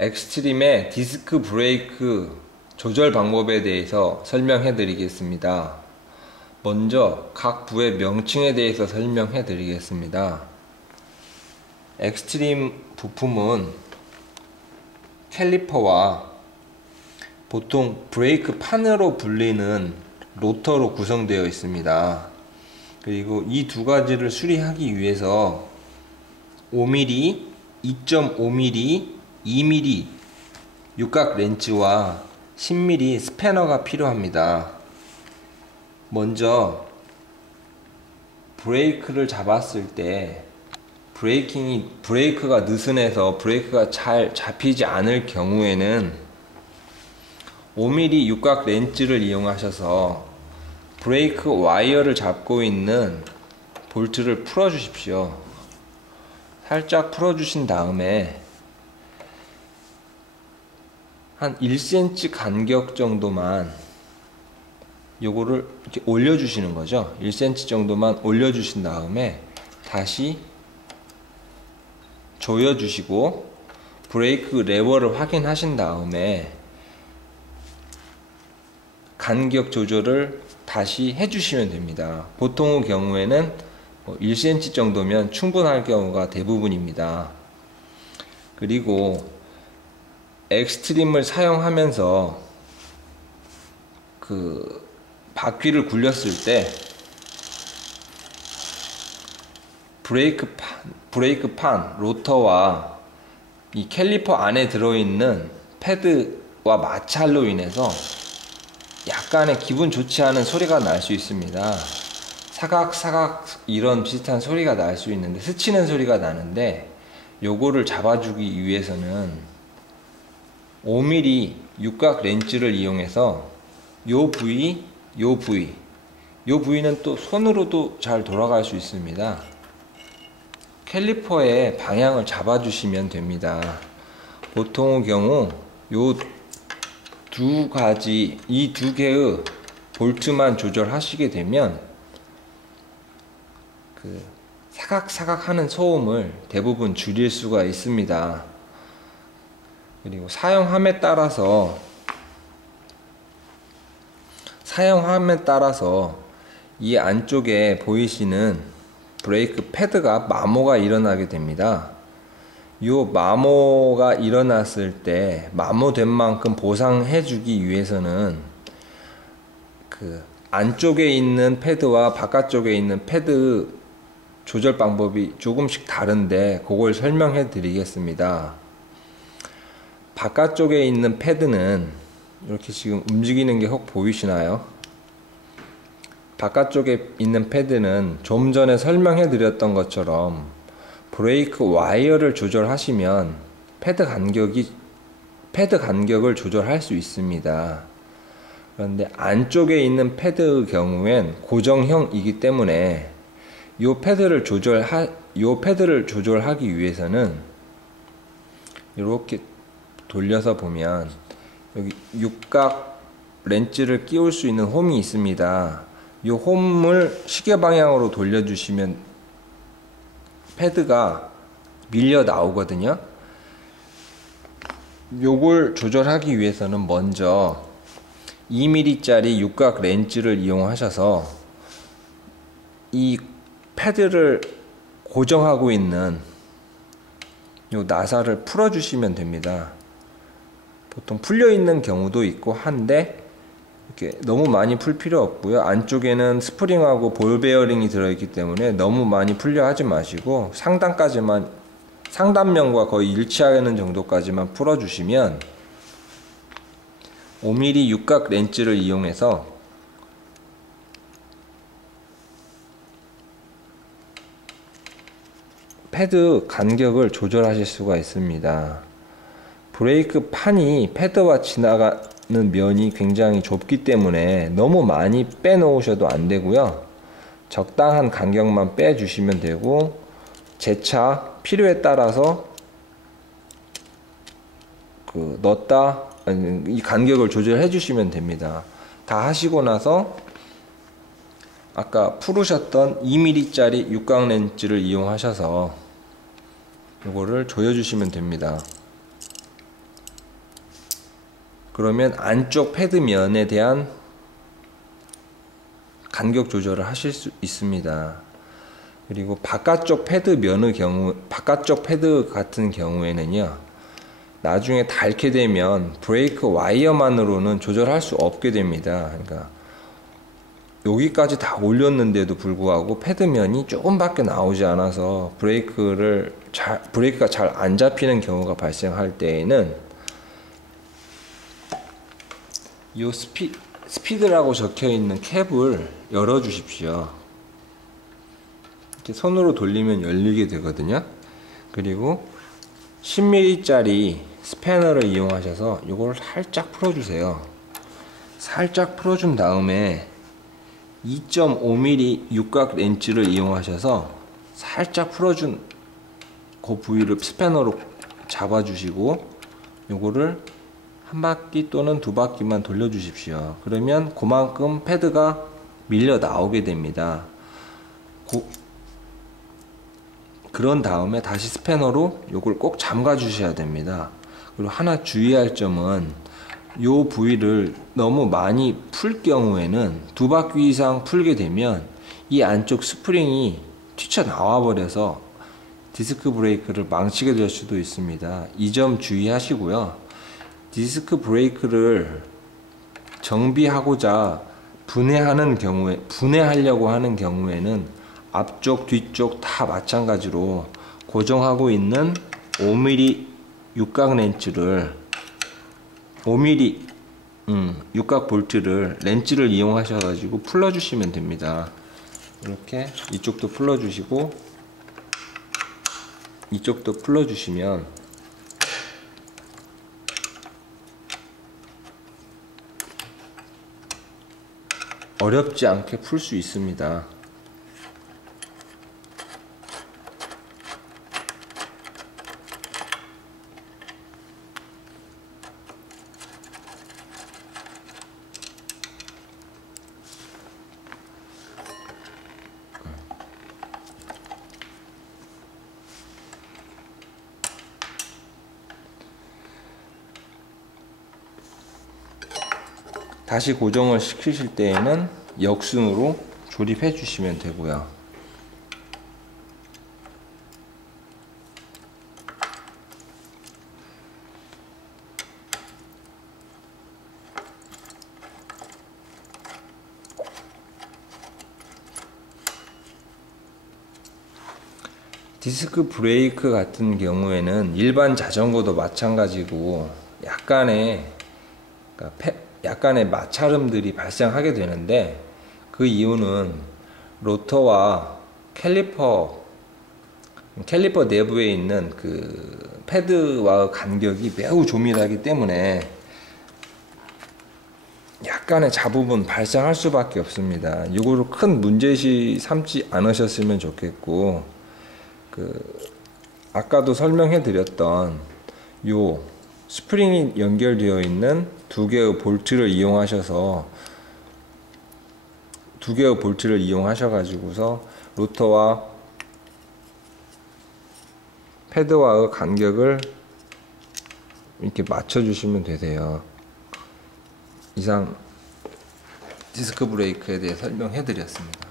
엑스트림의 디스크 브레이크 조절 방법에 대해서 설명해 드리겠습니다. 먼저 각 부의 명칭에 대해서 설명해 드리겠습니다. 엑스트림 부품은 캘리퍼와 보통 브레이크 판으로 불리는 로터로 구성되어 있습니다. 그리고 이 두 가지를 수리하기 위해서 5mm, 2.5mm, 2mm 육각 렌치와 10mm 스패너가 필요합니다. 먼저 브레이크를 잡았을 때 브레이크가 느슨해서 브레이크가 잘 잡히지 않을 경우에는 5mm 육각 렌치를 이용하셔서 브레이크 와이어를 잡고 있는 볼트를 풀어 주십시오. 살짝 풀어 주신 다음에 한 1cm 간격 정도만 요거를 이렇게 올려 주시는 거죠. 1cm 정도만 올려 주신 다음에 다시 조여 주시고 브레이크 레버를 확인하신 다음에 간격 조절을 다시 해주시면 됩니다. 보통의 경우에는 1cm 정도면 충분할 경우가 대부분입니다. 그리고 엑스트림을 사용하면서 그 바퀴를 굴렸을 때 브레이크판, 로터와 이 캘리퍼 안에 들어있는 패드와 마찰로 인해서 약간의 기분 좋지 않은 소리가 날 수 있습니다. 사각사각 이런 비슷한 소리가 날 수 있는데, 스치는 소리가 나는데, 요거를 잡아주기 위해서는 5mm 육각 렌치를 이용해서 요 부위는 또 손으로도 잘 돌아갈 수 있습니다. 캘리퍼의 방향을 잡아주시면 됩니다. 보통의 경우 요 이 두 개의 볼트만 조절하시게 되면 그 사각사각 하는 소음을 대부분 줄일 수가 있습니다. 그리고 사용함에 따라서 이 안쪽에 보이시는 브레이크 패드가 마모가 일어나게 됩니다. 이 마모가 일어났을 때 마모된 만큼 보상해 주기 위해서는 그 안쪽에 있는 패드와 바깥쪽에 있는 패드 조절 방법이 조금씩 다른데 그걸 설명해 드리겠습니다. 바깥쪽에 있는 패드는 이렇게 지금 움직이는 게 혹 보이시나요? 바깥쪽에 있는 패드는 좀 전에 설명해 드렸던 것처럼 브레이크 와이어를 조절하시면 패드 간격을 조절할 수 있습니다. 그런데 안쪽에 있는 패드의 경우엔 고정형이기 때문에 요 패드를 조절하기 위해서는 이렇게 돌려서 보면 여기 육각 렌치를 끼울 수 있는 홈이 있습니다. 이 홈을 시계 방향으로 돌려주시면 패드가 밀려 나오거든요. 요걸 조절하기 위해서는 먼저 2mm 짜리 육각 렌치를 이용하셔서 이 패드를 고정하고 있는 요 나사를 풀어 주시면 됩니다. 보통 풀려 있는 경우도 있고 한데 이렇게 너무 많이 풀 필요 없고요. 안쪽에는 스프링하고 볼 베어링이 들어있기 때문에 너무 많이 풀려 하지 마시고 상단면과 거의 일치하는 정도까지만 풀어 주시면 5mm 육각 렌치를 이용해서 패드 간격을 조절하실 수가 있습니다. 브레이크 판이 패드와 지나가는 면이 굉장히 좁기 때문에 너무 많이 빼 놓으셔도 안 되고요. 적당한 간격만 빼 주시면 되고, 재차 필요에 따라서 이 간격을 조절해 주시면 됩니다. 다 하시고 나서 아까 풀으셨던 2mm 짜리 육각 렌치를 이용하셔서 이거를 조여 주시면 됩니다. 그러면 안쪽 패드면에 대한 간격 조절을 하실 수 있습니다. 그리고 바깥쪽 패드 같은 경우에는요, 나중에 닳게 되면 브레이크 와이어만으로는 조절할 수 없게 됩니다. 그러니까 여기까지 다 올렸는데도 불구하고 패드면이 조금밖에 나오지 않아서 브레이크가 잘 안 잡히는 경우가 발생할 때에는 이 스피드라고 적혀 있는 캡을 열어 주십시오. 이렇게 손으로 돌리면 열리게 되거든요. 그리고 10mm짜리 스패너를 이용하셔서 이걸 살짝 풀어주세요. 살짝 풀어준 다음에 2.5mm 육각 렌치를 이용하셔서 살짝 풀어준 그 부위를 스패너로 잡아주시고 요거를 한 바퀴 또는 두 바퀴만 돌려주십시오. 그러면 그만큼 패드가 밀려 나오게 됩니다. 그런 다음에 다시 스패너로 요걸 꼭 잠가 주셔야 됩니다. 그리고 하나 주의할 점은 요 부위를 너무 많이 풀 경우에는 두 바퀴 이상 풀게 되면 이 안쪽 스프링이 튀쳐나와 버려서 디스크 브레이크를 망치게 될 수도 있습니다. 이 점 주의하시고요. 디스크 브레이크를 정비하고자 분해하려고 하는 경우에는 앞쪽 뒤쪽 다 마찬가지로 고정하고 있는 5mm 육각 렌치를 5mm 육각 볼트를 렌치를 이용하셔 가지고 풀어 주시면 됩니다. 이렇게 이쪽도 풀어 주시고 이쪽도 풀어 주시면 어렵지 않게 풀 수 있습니다. 다시 고정을 시키실 때에는 역순으로 조립해 주시면 되고요. 디스크 브레이크 같은 경우에는 일반 자전거도 마찬가지고 약간의 마찰음들이 발생하게 되는데, 그 이유는 로터와 캘리퍼 내부에 있는 그 패드와 간격이 매우 조밀하기 때문에 약간의 잡음은 발생할 수밖에 없습니다. 이거를 큰 문제시 삼지 않으셨으면 좋겠고, 아까도 설명해 드렸던 요 스프링이 연결되어 있는 두 개의 볼트를 이용하셔 가지고서 로터와 패드와의 간격을 이렇게 맞춰 주시면 되세요. 이상 디스크 브레이크에 대해 설명해 드렸습니다.